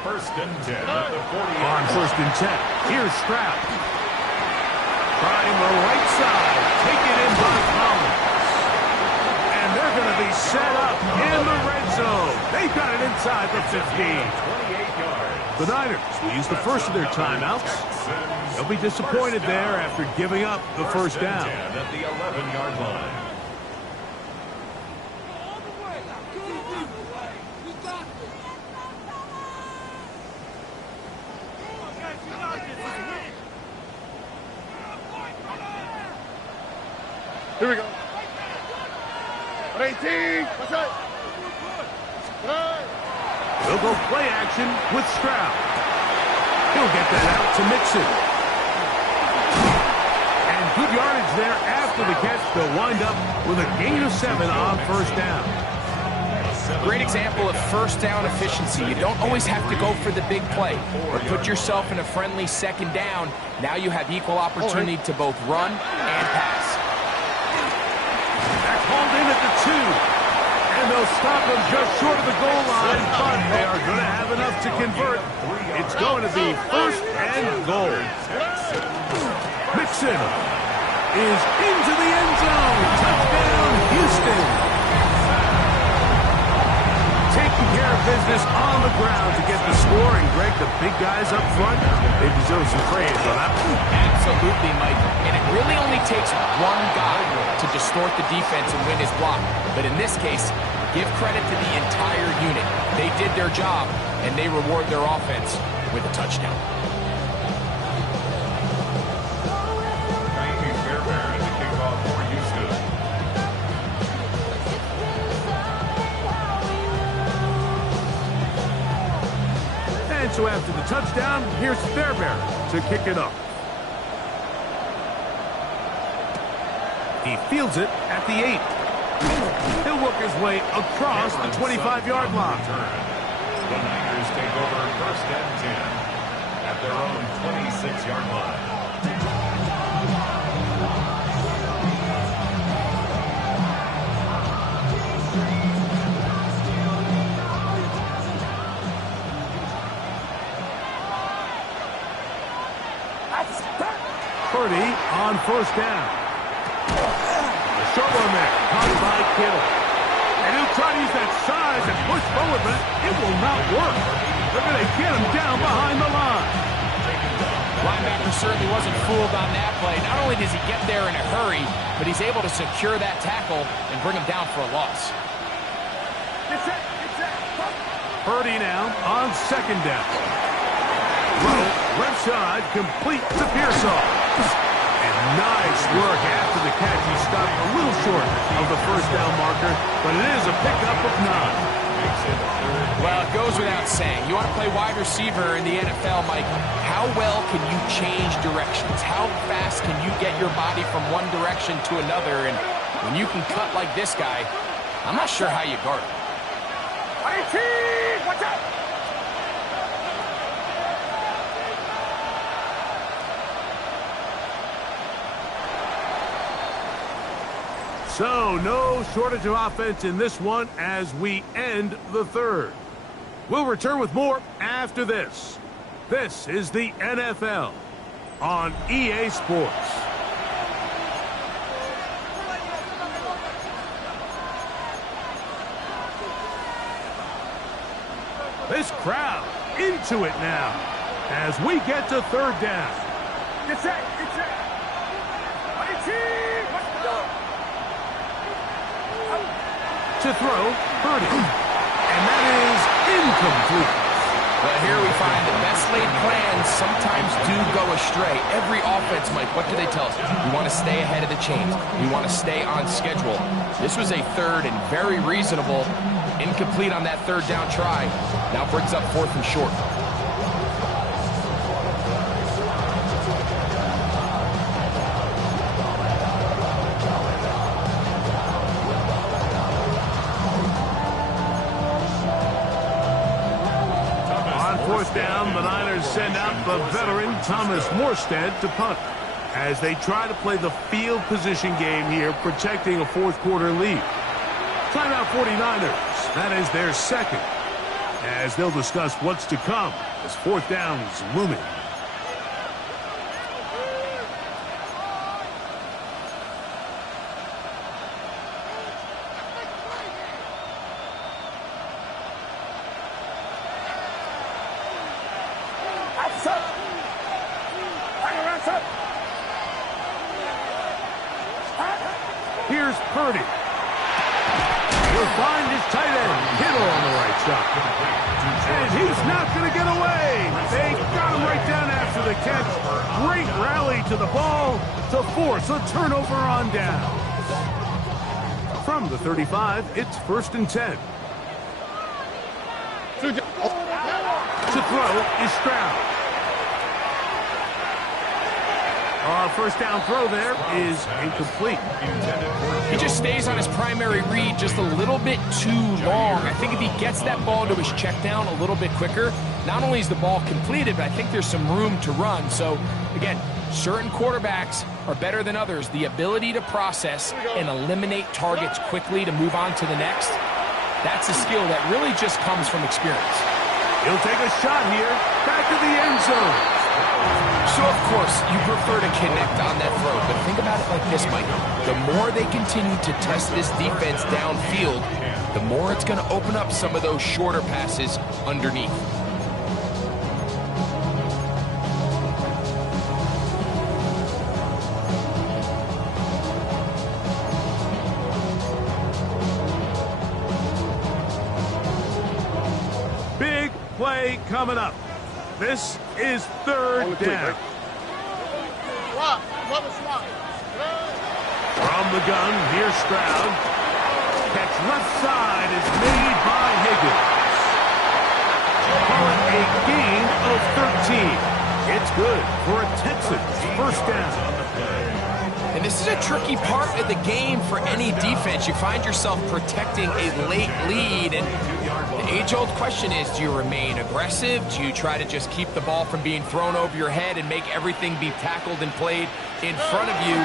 First and 10 at the 40. On first and 10, here's Stroud. Trying the right side. Taken in by Collins. And they're going to be set up in the red zone. They've got it inside the 15. 28 yards. The Niners will use the first of their timeouts. They'll be disappointed there after giving up the first down. At the 11-yard line. Here we go. 18. What's that? They'll go play action with Stroud. He'll get that out to Mixon. And good yardage there after the catch. They'll wind up with a gain of 7 on first down. Great example of first down efficiency. You don't always have to go for the big play, but put yourself in a friendly second down. Now you have equal opportunity to both run and pass. They're called in at the 2. And they'll stop him just short of the goal line, but they are going to have enough to convert. It's going to be first and goal. Mixon is into the end zone. Touchdown, Houston. Taking care of business on the ground to get the score. And Greg, the big guys up front, they deserve some praise on that one. Absolutely, Mike. And it really only takes one guy to distort the defense and win his block. But in this case, give credit to the entire unit. They did their job, and they reward their offense with a touchdown. Fairbairn to kick off for Houston. And so after the touchdown, here's Fairbairn to kick it up. He fields it at the 8. He'll work his way across the 25-yard line. The Niners take over first and 10 at their own 26-yard line. Purdy on first down. A short one there, caught by Kittle. And he'll try to use that size and push forward, but it will not work. They're going to get him down behind the line. Linebacker certainly wasn't fooled on that play. Not only does he get there in a hurry, but he's able to secure that tackle and bring him down for a loss. Purdy now on second down. Throw, left side, complete to Pearsall. And nice work after the catch. He stopped a little short of the first down marker, but it is a pickup of 9. Well, it goes without saying. You want to play wide receiver in the NFL, Mike. How well can you change directions? How fast can you get your body from one direction to another? And when you can cut like this guy, I'm not sure how you guard him. Watch out! So, no shortage of offense in this one as we end the third. We'll return with more after this. This is the NFL on EA Sports. This crowd into it now as we get to third down. Get set! To throw, Purdy. And that is incomplete. Well, here we find the best laid plans sometimes do go astray. Every offense, Mike, what do they tell us? We want to stay ahead of the chains. We want to stay on schedule. This was a third and very reasonable. Incomplete on that third down try. Now brings up fourth and short. Fourth down, the Niners send out the veteran Thomas Morstead to punt as they try to play the field position game here, protecting a fourth quarter lead. Timeout 49ers. That is their second, as they'll discuss what's to come as fourth down is looming. Here's Purdy. He'll find his tight end, Kittle on the right side. And he's not going to get away. They got him right down after the catch. Great rally to the ball to force a turnover on down. From the 35, it's 1st and 10. To throw is Stroud. First down throw there is incomplete. He just stays on his primary read just a little bit too long. I think if he gets that ball to his check down a little bit quicker, not only is the ball completed, but I think there's some room to run. So, again, certain quarterbacks are better than others. The ability to process and eliminate targets quickly to move on to the next, that's a skill that really just comes from experience. He'll take a shot here, back to the end zone. So, of course, you prefer to connect on that throw, but think about it like this, Mike. The more they continue to test this defense downfield, the more it's going to open up some of those shorter passes underneath. Big play coming up. This is third down. From the gun, here's Stroud. Catch left side is made by Higgins. Call it a gain of 13. It's good for a Texans first down. And this is a tricky part of the game for any defense. You find yourself protecting a late lead, and the age-old question is, do you remain aggressive? Do you try to just keep the ball from being thrown over your head and make everything be tackled and played in front of you?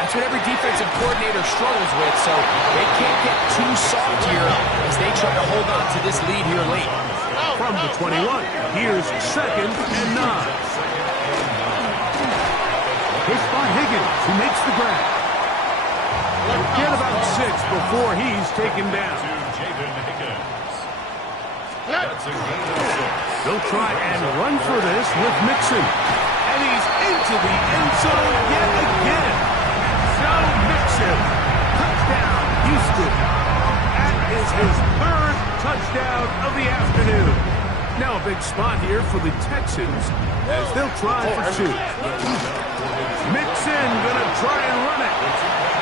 That's what every defensive coordinator struggles with, so they can't get too soft here as they try to hold on to this lead here late. From the 21, here's 2nd and 9. It's by Higgins, who makes the grab. Get about 6 before he's taken down. They'll try and run for this with Mixon. And he's into the end zone yet again. So Mixon, touchdown, Houston. That is his 3rd touchdown of the afternoon. Now a big spot here for the Texans as they'll try for 2. Mixon gonna try and run it.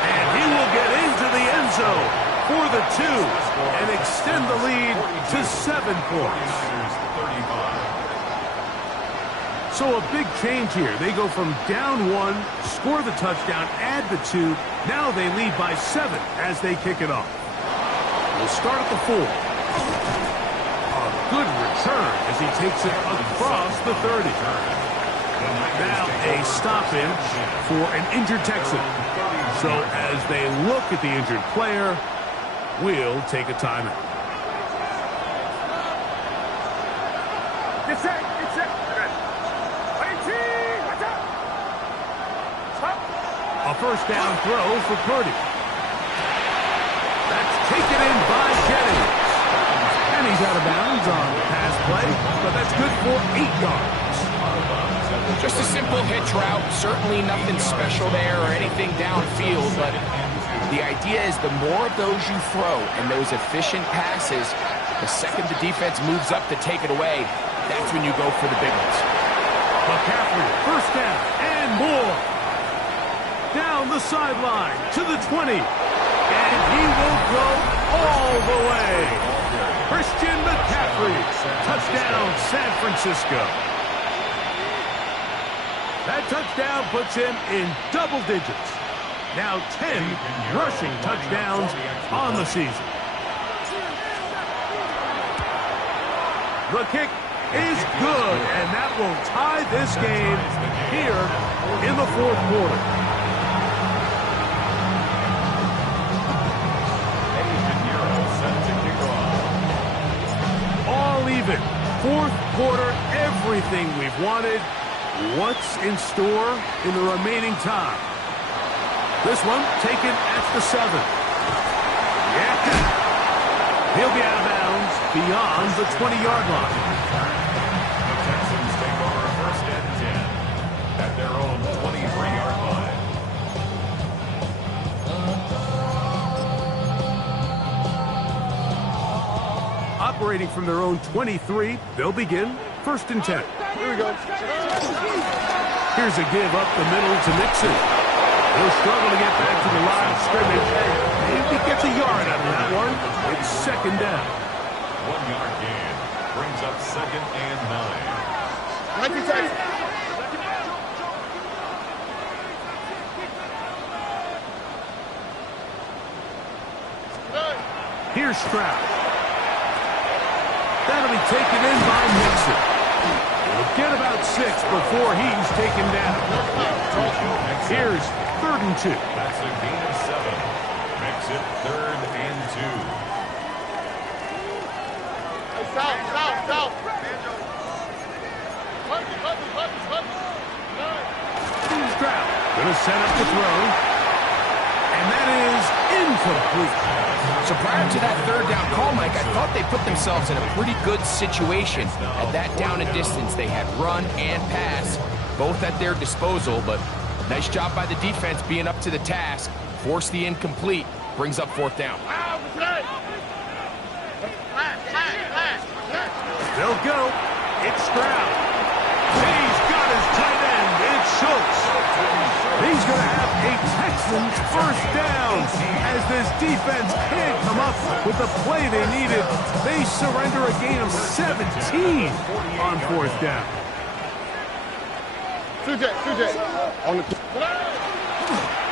And he will get into the end zone for the 2 and extend the lead to 7 points. So a big change here. They go from down 1, score the touchdown, add the 2. Now they lead by 7 as they kick it off. We'll start at the 4. A good return as he takes it across the 30. Now a stop-in for an injured Texan. So as they look at the injured player, we'll take a timeout. Get set. A first down throw for Purdy. That's taken in by Jennings. And he's out of bounds on the pass play, but that's good for 8 yards. Just a simple hitch route, certainly nothing special there or anything downfield, but the idea is the more of those you throw and those efficient passes, the second the defense moves up to take it away, that's when you go for the big ones. McCaffrey, first down and more. Down the sideline to the 20. And he will go all the way. Christian McCaffrey, touchdown San Francisco. That touchdown puts him in double digits. Now 10 rushing touchdowns on the season. The kick is good, and that will tie this game here in the 4th quarter. All even. 4th quarter, everything we've wanted. What's in store in the remaining time? This one taken at the 7. Yeah. He'll be out of bounds beyond the 20-yard line. The Texans take over 1st and 10 at their own 23-yard line. Operating from their own 23, they'll begin 1st and 10. Here we go. Here's a give up the middle to Mixon. He'll struggle to get back to the line of scrimmage. Maybe he gets a yard out of that one. It's 2nd down. 1-yard gain brings up 2nd and 9. Like you said. Here's Stroud. That'll be taken in by Mixon. We'll get about 6 before he's taken down. Here's 3rd and 2. That's a gain of 7. Makes it 3rd and 2. South. Stroud gonna set up the throw. And that is incomplete. So prior to that 3rd down call, Mike, I thought they put themselves in a pretty good situation. At that down and distance, they had run and pass, both at their disposal, but nice job by the defense being up to the task. Force the incomplete, brings up 4th down. They'll go. It's Stroud. He's got his tight end. It's Schultz. He's going to have a Texans 1st down as this defense can't come up with the play they needed. They surrender a gain of 17 on 4th down. Sujay. On the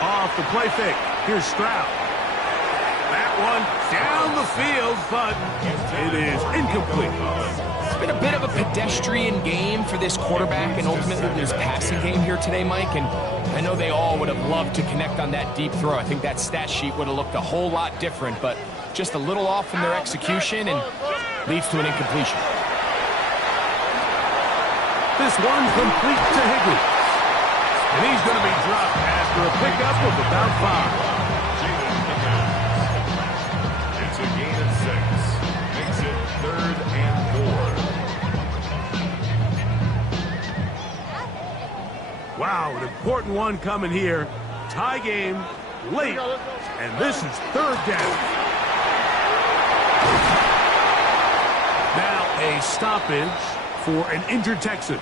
Off the play fake. Here's Stroud. That one down the field, but it is incomplete. It's been a bit of a pedestrian game for this quarterback and ultimately this passing game here today, Mike. And I know they all would have loved to connect on that deep throw. I think that stat sheet would have looked a whole lot different, but just a little off in their execution and leads to an incompletion. This one complete to Higgins. And he's going to be dropped after a pickup of about 5. It's a gain of 6. Makes it 3rd and 4. Wow, an important one coming here. Tie game, late, and this is 3rd down. Now a stoppage for an injured Texan.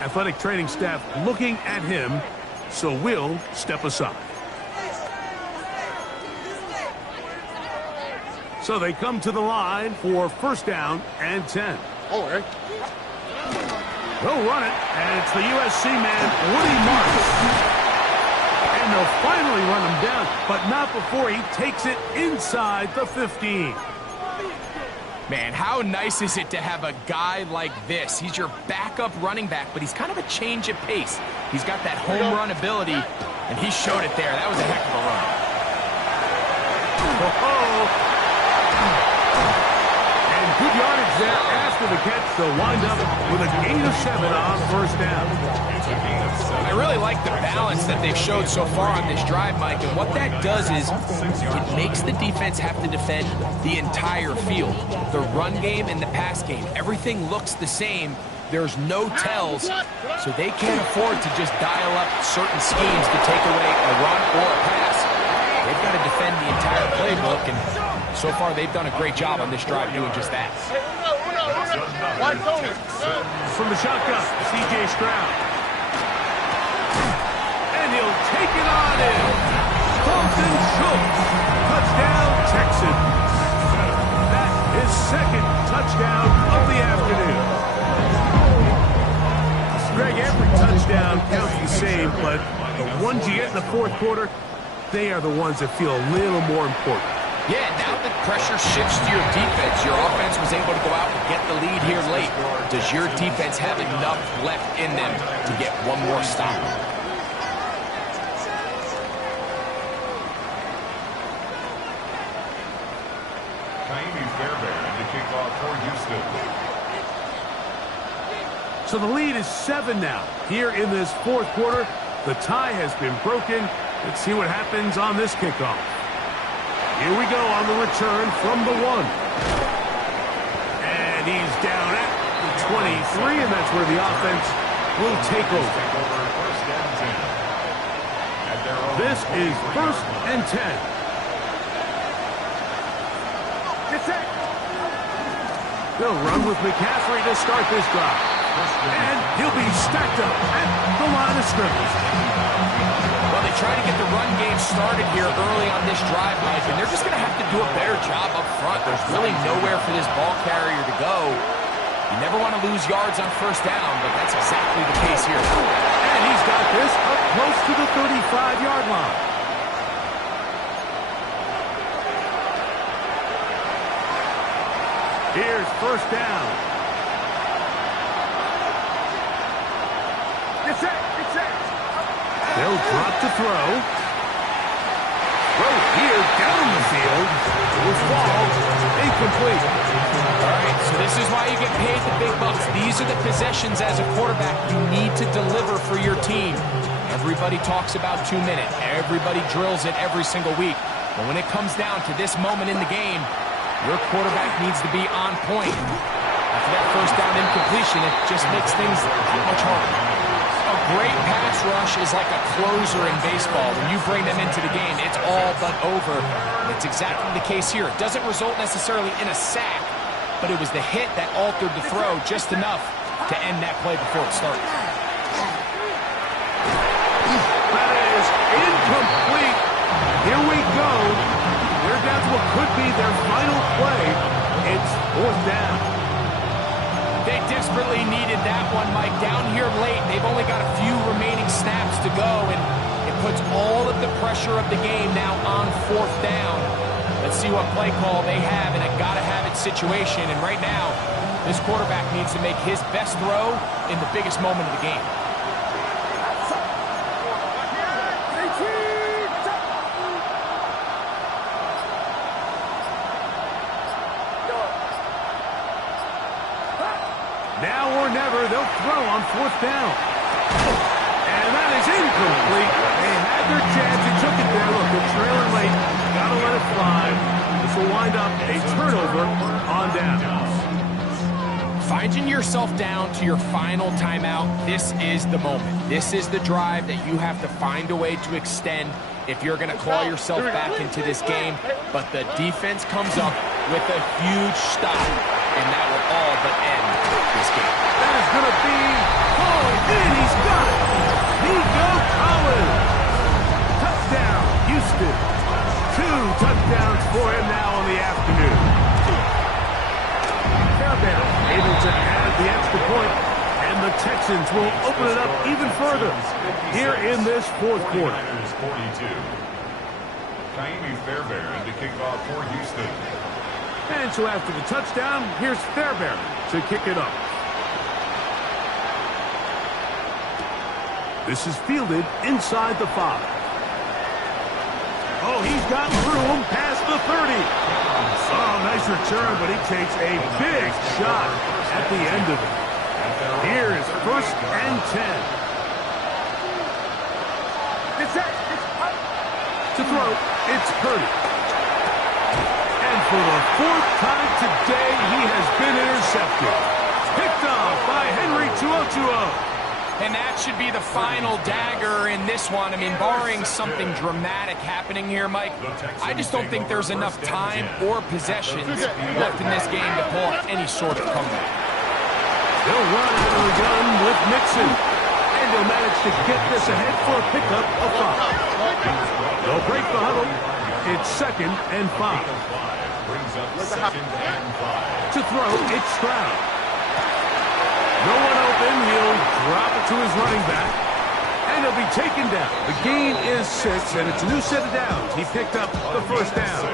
Athletic training staff looking at him, so we'll step aside. So they come to the line for 1st down and 10. Oh, hey. They'll run it, and it's the USC man, Woody Marks. And they'll finally run him down, but not before he takes it inside the 15. Man, how nice is it to have a guy like this? He's your backup running back, but he's kind of a change of pace. He's got that home run ability, and he showed it there. That was a heck of a run. And good yardage there after the catch. They'll wind up with a gain of 7 on 1st down. I really like the balance that they've showed so far on this drive, Mike, and what that does is it makes the defense have to defend the entire field. The run game and the pass game, everything looks the same. There's no tells, so they can't afford to just dial up certain schemes to take away a run or a pass. They've got to defend the entire playbook, and so far they've done a great job on this drive doing just that. From the shotgun, C.J. Stroud. And he'll take it on in. Dalton Schultz. Touchdown, Texans. That's his 2nd touchdown of the afternoon. Greg, every touchdown counts the same, but the ones you get in the 4th quarter, they are the ones that feel a little more important. Yeah, now that pressure shifts to your defense, your offense was able to go out and get the lead here late. Does your defense have enough left in them to get one more stop? The kickoff for Houston. So the lead is 7 now. Here in this 4th quarter, the tie has been broken. Let's see what happens on this kickoff. Here we go on the return from the 1. And he's down at the 23, and that's where the offense will take over. This is 1st and 10. They'll run with McCaffrey to start this drive. And he'll be stacked up at the line of scrimmage. Well, they try to get the run game started here early on this drive, Mike, and they're just going to have to do a better job up front. There's really nowhere for this ball carrier to go. You never want to lose yards on 1st down, but that's exactly the case here. And he's got this up close to the 35-yard line. Here's 1st down. It's it. They'll drop to throw. Throw here down the field. It will fall. Incomplete. All right, so this is why you get paid the big bucks. These are the possessions as a quarterback you need to deliver for your team. Everybody talks about 2 minutes. Everybody drills it every single week. But when it comes down to this moment in the game, your quarterback needs to be on point. After that 1st down incompletion, it just makes things that much harder. A great pass rush is like a closer in baseball. When you bring them into the game, it's all but over. And it's exactly the case here. It doesn't result necessarily in a sack, but it was the hit that altered the throw just enough to end that play before it started. That is incomplete. Here we go. They're down to what could be their final play. It's 4th down. They desperately needed that one, Mike. Down here late, they've only got a few remaining snaps to go, and if puts all of the pressure of the game now on 4th down. Let's see what play call they have in a gotta-have-it situation. And right now, this quarterback needs to make his best throw in the biggest moment of the game. Now or never, they'll throw on 4th down. And that is incomplete. They had their chance. They took it there. Look, they're trailing late. Gotta let it fly. This will wind up a turnover on downs. Finding yourself down to your final timeout, this is the moment. This is the drive that you have to find a way to extend if you're going to claw yourself back into this game. But the defense comes up with a huge stop, and that will all but end this game. That is going to be going in. He's got it. Nico Collins. Touchdown, Houston. 2 touchdowns for him now on the afternoon. Fairbairn able to add the extra point, and the Texans will open it up even further here in this 4th quarter. 42. Kaimi Fairbairn to kick off for Houston. And so after the touchdown, here's Fairbairn to kick it up. This is fielded inside the 5. Oh, he's got room past the 30. Oh, nice return, but he takes a big shot at the end of it. Here is 1st and 10. To throw, it's Purdy. And for the 4th time today, he has been intercepted. Picked off by Henry 202. And that should be the final dagger in this one. I mean, barring something dramatic happening here, Mike, I just don't think there's enough time or possessions left in this game to pull off any sort of comeback. They'll run out of the gun with Mixon. And they'll manage to get this ahead for a pickup of 5. They'll break the huddle. It's 2nd and 5. To throw, it's Stroud. No one open. He'll drop it to his running back. And he'll be taken down. The gain is 6, and it's a new set of downs. He picked up the 1st down.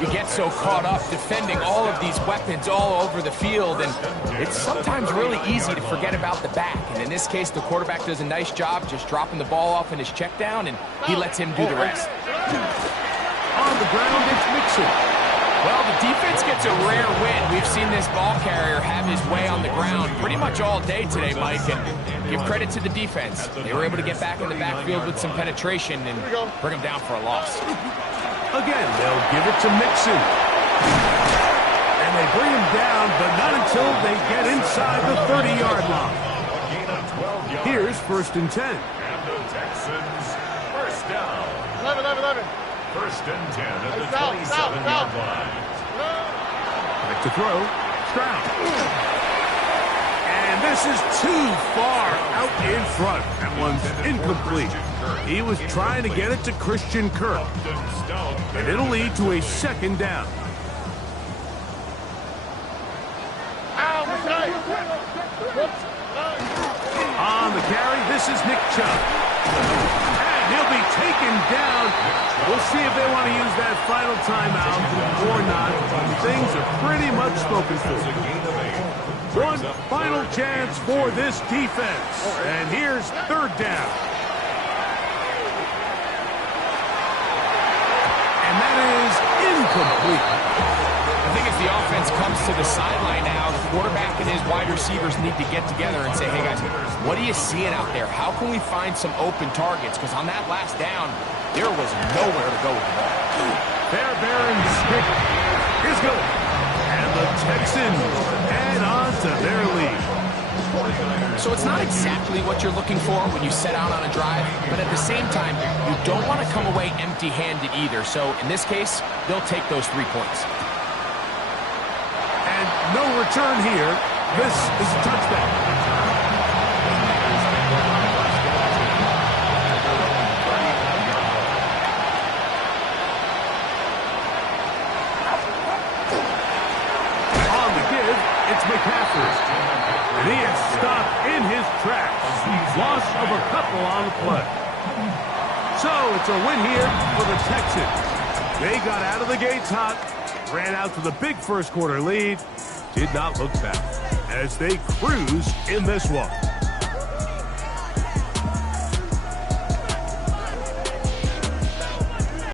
You get so caught up defending all of these weapons all over the field, and it's sometimes really easy to forget about the back. And in this case, the quarterback does a nice job just dropping the ball off in his check down, and he lets him do the rest. On the ground, it's Mixon. Well, the defense gets a rare win. We've seen this ball carrier have his way on the ground pretty much all day today, Mike, and give credit to the defense. They were able to get back in the backfield with some penetration and bring them down for a loss. Again, they'll give it to Mixon. And they bring him down, but not until they get inside the 30-yard line. Here's 1st and 10. And the Texans, 1st down. 11. 1st and 10 at the 27-yard line. Back to throw, Stroud. And this is too far out in front. That one's incomplete. He was trying to get it to Christian Kirk. And it'll lead to a 2nd down. On the carry, this is Nick Chubb. And he'll be taken down. We'll see if they want to use that final timeout or not. Things are pretty much spoken for. One final chance for this defense. And here's 3rd down. And that is incomplete. I think as the offense comes to the sideline now, the quarterback and his wide receivers need to get together and say, hey guys, what are you seeing out there? How can we find some open targets? Because on that last down, there was nowhere to go with the ball. Fairbairn's kick is good. And the Texans add on to their lead. So it's not exactly what you're looking for when you set out on a drive, but at the same time, you don't want to come away empty-handed either. So in this case, they'll take those 3 points. And no return here. This is a touchdown. On the give, it's McCaffrey. And he is stopped in his tracks. Loss of a couple on the play. So it's a win here for the Texans. They got out of the gates hot, ran out to the big first quarter lead, did not look back as they cruise in this one.